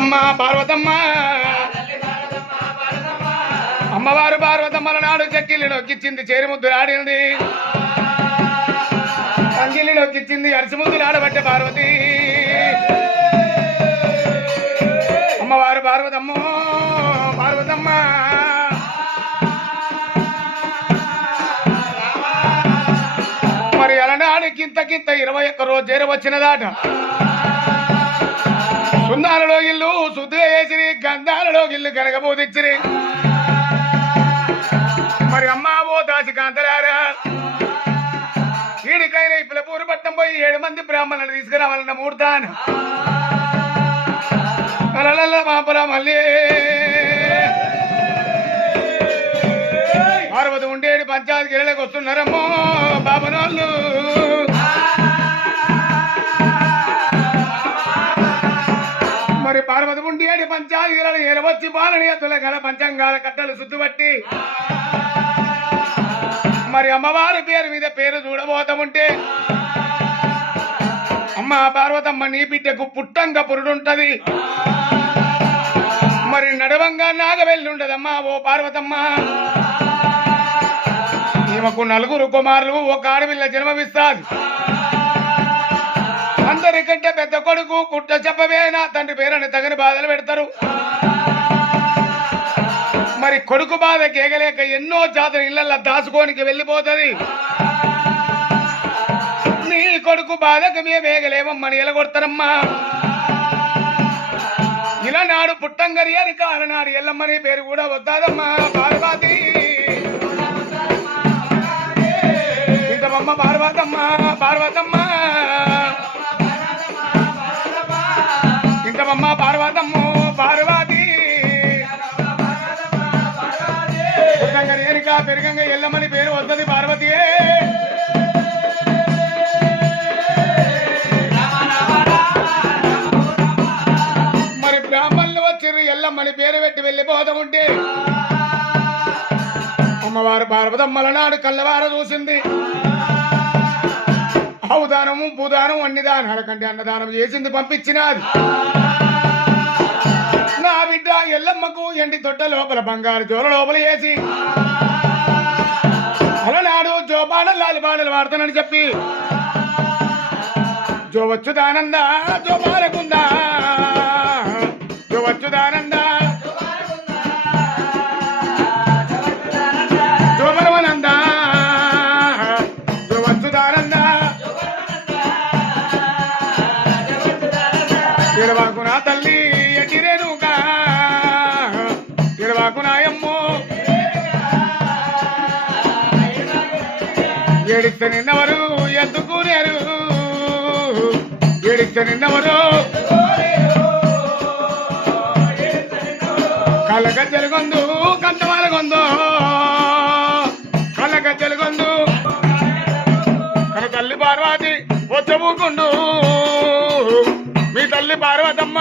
పార్వతమ్మ పార్వతమ్మ. అమ్మవారు పార్వతమ్మల నాడు చెక్కిల్లి నొక్కిచ్చింది చేరి ఆడింది. అంగిల్లి నొక్కిచ్చింది అరిసి ఆడబట్టే పార్వతి. అమ్మవారు పార్వతమ్మ పార్వతమ్మ. మరి ఎలనాడు కింత కింత ఇరవై ఒక్క రోజు చేరవచ్చినదాట సుందాలలో ఇల్లు శుద్ధి వేసిరి గంధాలలో ఇల్లు కనకపోతిచ్చిరి మరి అమ్మా ఓ దాసి కాంతలారా వీడికైనా ఈ పిల్లపూరు పట్టం పోయి ఏడు మంది బ్రాహ్మణులు తీసుకురావాలన్న మూర్తాను అలలల మాపల మళ్ళీ. పార్వతి ఉండేది పంచాయతీ గిరలకు వస్తున్నారమ్మో బాబనోళ్ళు. పార్వతి ఉండేది పంచాయతీలను గిరలు బాలనీయతుల గల పంచంగాల కట్టలు సుద్దుబట్టి. మరి అమ్మవారి పేరు మీద పేరు చూడబోతముంటే. అమ్మ పార్వతమ్మ నీ బిడ్డకు పుట్టంగా పురుడుంటది. మరి నడవంగా నాగవెల్లి ఉండదమ్మా ఓ పార్వతమ్మ. ఈమెకు నలుగురు కుమారులు ఒక ఆడపిల్ల జన్మమిస్తాది అందరికంటే పెద్ద కొడుకు గుడ్డ చెప్పవే నా తండ్రి పేరని తగని బాధలు పెడతారు. మరి కొడుకు బాధ కేగలేక ఎన్నో జాతర ఇళ్ళల్లో దాచుకోనికి వెళ్ళిపోతుంది. నీ కొడుకు బాధకు మే వేగలేమమ్మని ఎలగొడతారమ్మా ఇలా నాడు పుట్టంగరి అని కారణాడు ఎల్లమ్మని పేరు కూడా వద్దాదమ్మా పార్వతి. ఇంతమమ్మ పార్వతమ్మ పార్వతమ్మ. పార్వమ్మ పార్వతమ్మ పార్వతి. పుట్టంగరి ఎనిక పెరుగంగా ఎల్లమ్మని పేరు వద్దది పార్వతి మరి బ్రాహ్మణులు వచ్చిర్రు ఎల్లమ్మని పేరు పెట్టి వెళ్ళిపోతాముంటే. అమ్మవారు పార్వతమ్మల నాడు కళ్ళవార చూసింది. అవుదానము భూదానం అన్ని దానాల కంటే అన్నదానం చేసింది పంపించినది. నా బిడ్డ ఎల్లమ్మకు ఎండి తొట్ట లోపల బంగారు జోల లోపల వేసి అలనాడు జోబాణలు లాలిబాణలు వాడతానని చెప్పి జో వచ్చుదానంద జో తిరవాకు నా తల్లి ఎటిరేనుగా తిరవాకు నాయమ్మో ఏడిస్తే నిన్నవరు ఎత్తుకునేరు ఏడిస్తే నిన్నవరు? కొందు గజ్జలుగొందు కంచమాలగొందు కళ్ళ గజ్జలుగొందు కన తల్లి పార్వాతి వచ్చబూకుండు తల్లి పార్వతమ్మ.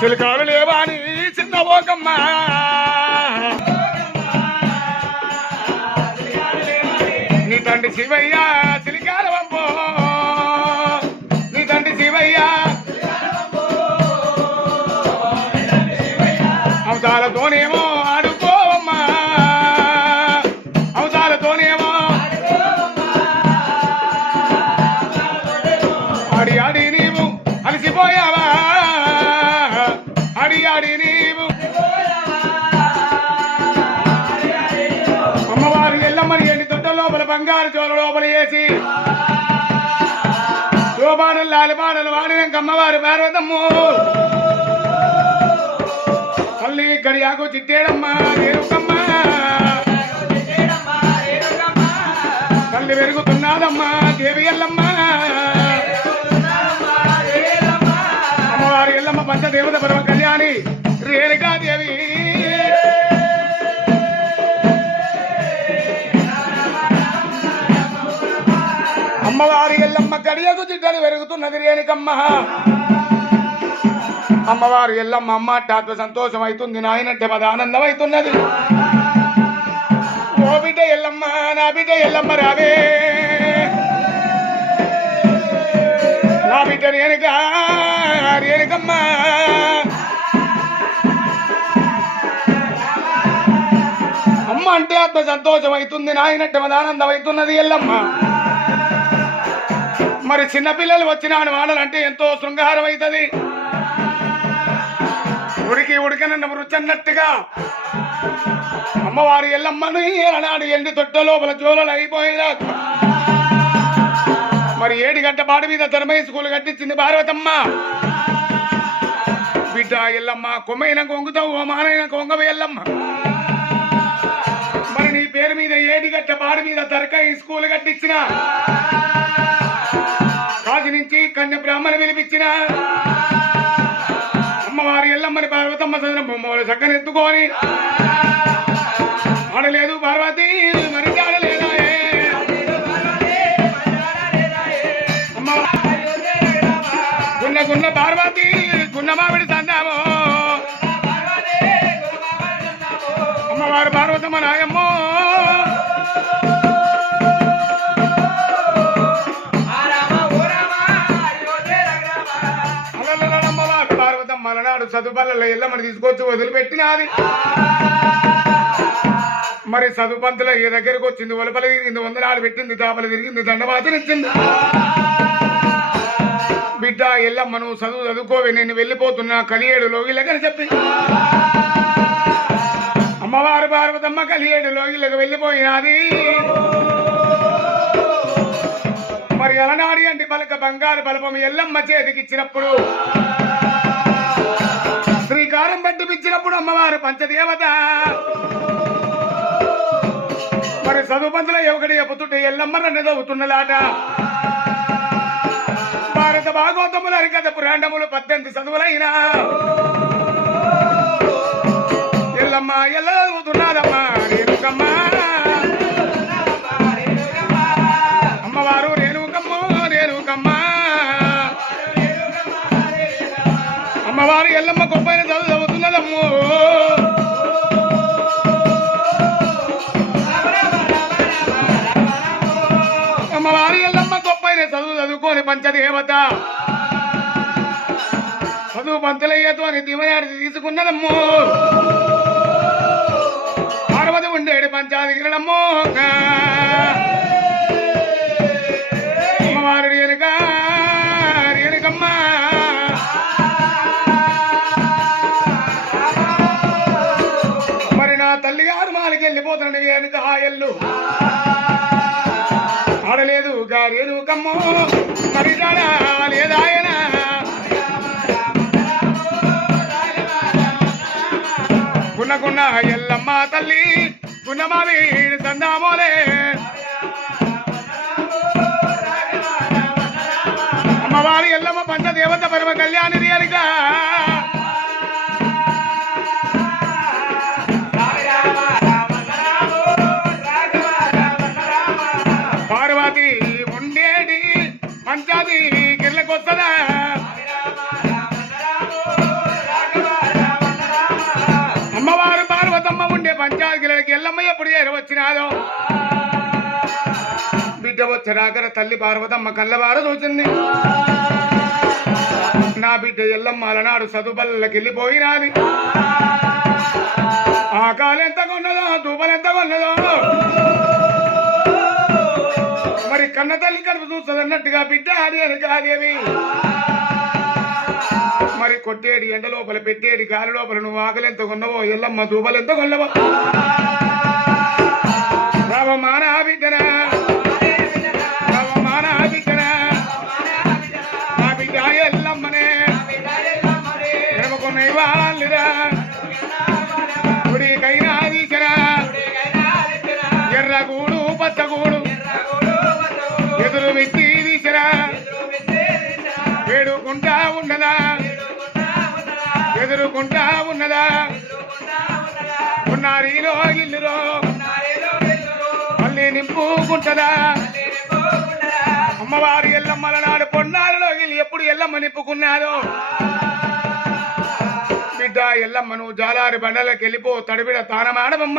సిలికాలు లేవా అని చిన్న ఓకమ్మ? నీ తండ్రి శివయ్య బంగారు చోర లోపల వేసి శోభానలు లాలిబాణలు వాడినాక కమ్మవారు పార్వతమ్ము. తల్లి గడియాకు చిట్టేడమ్మా రేణుకమ్మ తల్లి పెరుగుతున్నాదమ్మా దేవి ఎల్లమ్మ. అమ్మవారి ఎల్లమ్మ పంచదేవత పరమ కళ్యాణి రేణుకా దేవి. అమ్మవారి ఎల్లమ్మ గడియకు చిట్టలు పెరుగుతున్నది రేణికమ్మ. అమ్మవారు ఎల్లమ్మ అమ్మ టాత్వ సంతోషం అవుతుంది నాయనంటే పద ఆనందం అవుతున్నది ఓ బిడ్డ ఎల్లమ్మ నా బిడ్డ ఎల్లమ్మ రావే. నా బిడ్డ బిడ్డ రేణుక రేణుకమ్మ. అమ్మ అంటే అంత సంతోషం అవుతుంది నాయనట్టు ఆనందం అవుతున్నది ఎల్లమ్మ. మరి చిన్నపిల్లలు వచ్చినాడు వాడాలంటే ఎంతో శృంగారం అవుతుంది. ఉడికి ఉడికనన్న రుచన్నట్టుగా అమ్మవారి ఎల్లమ్మని ఏలనాడు ఎండి తొట్ట లోపల జోలలు అయిపోయినా. మరి ఏడు గంట మీద ధర్మయ్య స్కూల్ కట్టించింది భారవతమ్మ బిడ్డ ఎల్లమ్మ కొమ్మైన కొంగుతావు ఓ మానైన కొంగవ ఎల్లమ్మ. మరి నీ పేరు మీద ఏడు గంట మీద తరకాయ స్కూల్ కట్టించిన. కాశీ నుంచి కన్య బ్రాహ్మణ పిలిపించిన. అమ్మవారి ఎల్లమ్మని పార్వతమ్మ సదనం బొమ్మలు చక్కనెత్తుకొని ఆడలేదు పార్వతి మరి ఆడలేదా గున్న గున్న పార్వతి గున్న మామిడి అమ్మవారు పార్వతమ్మ నాయమ్మో. పార్వతమ్మ అలనాడు చదువుపల్లలో ఎల్లమ్మని తీసుకొచ్చి వదిలిపెట్టినది. మరి చదువు ఈ ఏ దగ్గరకు వచ్చింది? ఒలపల తిరిగింది వందనాలు పెట్టింది తాపలు తిరిగింది దండవాతనిచ్చింది బిడ్డ ఎల్లమ్మను నువ్వు చదువు చదువుకోవి నేను వెళ్ళిపోతున్నా కలియేడు లోగిలకని చెప్పి. అమ్మవారు పార్వతమ్మ కలియేడు లోగిలకు వెళ్ళిపోయినది. మరి అలనాడి అంటే పలక బంగారు బలపం ఎల్లమ్మ చేతికి ఇచ్చినప్పుడు శ్రీకారం పట్టిపించినప్పుడు అమ్మవారు పంచదేవత. మరి చదువు పంతుల ఒకటి చెబుతుంటే ఎల్లమ్మ నన్ను భారత భాగవతములు హరికథ పురాణములు పద్దెనిమిది చదువులైనా. ఎల్లమ్మ ఎల్ల చదువుతున్నారమ్మా పంచదేవత. చదువు పంతులయ్యతో అని దివయాడి తీసుకున్నదమ్మో. పార్వతి ఉండేడు పంచాదిగిరడమ్మో అమ్మవారు ఆడలేదు గారేను మరి లేదాయన? గున్న గున్న ఎల్లమ్మ తల్లి గున్నమావి సందామోలే అమ్మవారి ఎల్లమ్మ పంచదేవత పరమ కళ్యాణి రియలిగా బిడ్డ వచ్చరాకర తల్లి పార్వతమ్మ కళ్ళవార చూసింది. నా బిడ్డ ఎల్లమ్మ అలనాడు చదువుబల్లకి వెళ్ళిపోయినాది. ఆ కొన్నదో దూపలెంత కొన్నదో. మరి కన్న తల్లి కడుపు చూస్తుందన్నట్టుగా బిడ్డ అది అని కాదేవి మరి కొట్టేడి ఎండ లోపల పెట్టేడి గాలి లోపల నువ్వు ఆకలెంత కొన్నవో ఎల్లమ్మ దూపలెంత కొన్నవో. రావమాన బిడ్డనా వేడుకుంటా ఉన్నదా? ఎదురుకుంటా ఉన్నదా? ఉన్నారీలో ఇల్లులో మళ్ళీ నింపుకుంటదా? అమ్మవారి ఎల్లమ్మల నాడు పొన్నాలలో ఇల్లు ఎప్పుడు ఎల్లమ్మ నింపుకున్నారో? బిడ్డ ఎల్లమ్మను జాలారి బండలకు వెళ్ళిపో తడిబిడ తానమాడమమ్మ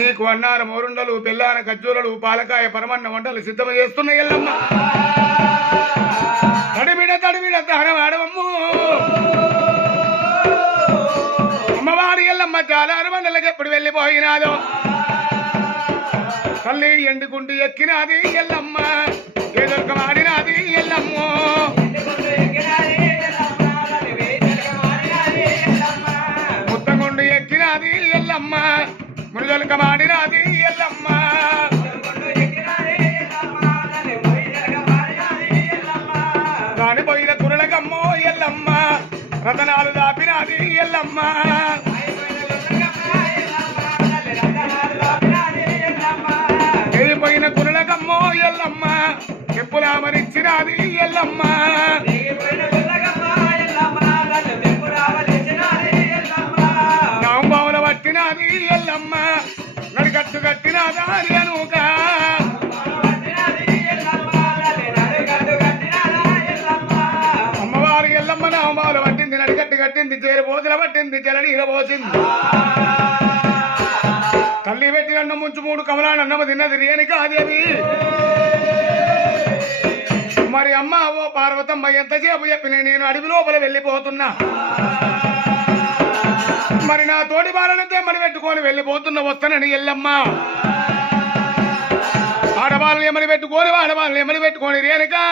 నీకు అన్నారు మోరుండలు బెల్లాన ఖర్జూరలు పాలకాయ పరమన్న వంటలు సిద్ధం చేస్తున్న ఎల్లమ్మ. తడిమిడ తడిమిడ తహరవాడవమ్ము అమ్మవారి ఎల్లమ్మ చాలా అనుబంధలకు ఎప్పుడు వెళ్ళిపోయినాదో. తల్లి ఎండుకుంటూ ఎక్కినాది ఎల్లమ్మ ఎదుర్కమాడినాది ఎల్లమ్మో. ముత్తగుండు ఎక్కినాది ఎల్లమ్మ మురుదొలకమాడినాది ఎల్లమ్మా. రతనాలు దాపినాది ఎల్లమ్మ. పోయిన కురలకమ్మో ఎల్లమ్మ. చెప్పులామరిచ్చినాది ఎల్లమ్మ. పోసింది తల్లి పెట్టిన అన్నం ముంచు మూడు కమలాన్ని అన్నము తిన్నది రేణుక అదేవి మరి అమ్మ ఓ పార్వతమ్మ ఎంతసేపు చెప్పిన నేను అడవి లోపల వెళ్ళిపోతున్నా. మరి నా తోటి బాలనంతే తెమ్మని పెట్టుకొని వెళ్ళిపోతున్న వస్తానని ఎల్లమ్మ. ఆడవాళ్ళని ఎమని పెట్టుకొని ఆడవాళ్ళని ఎమని పెట్టుకొని రేణుకా?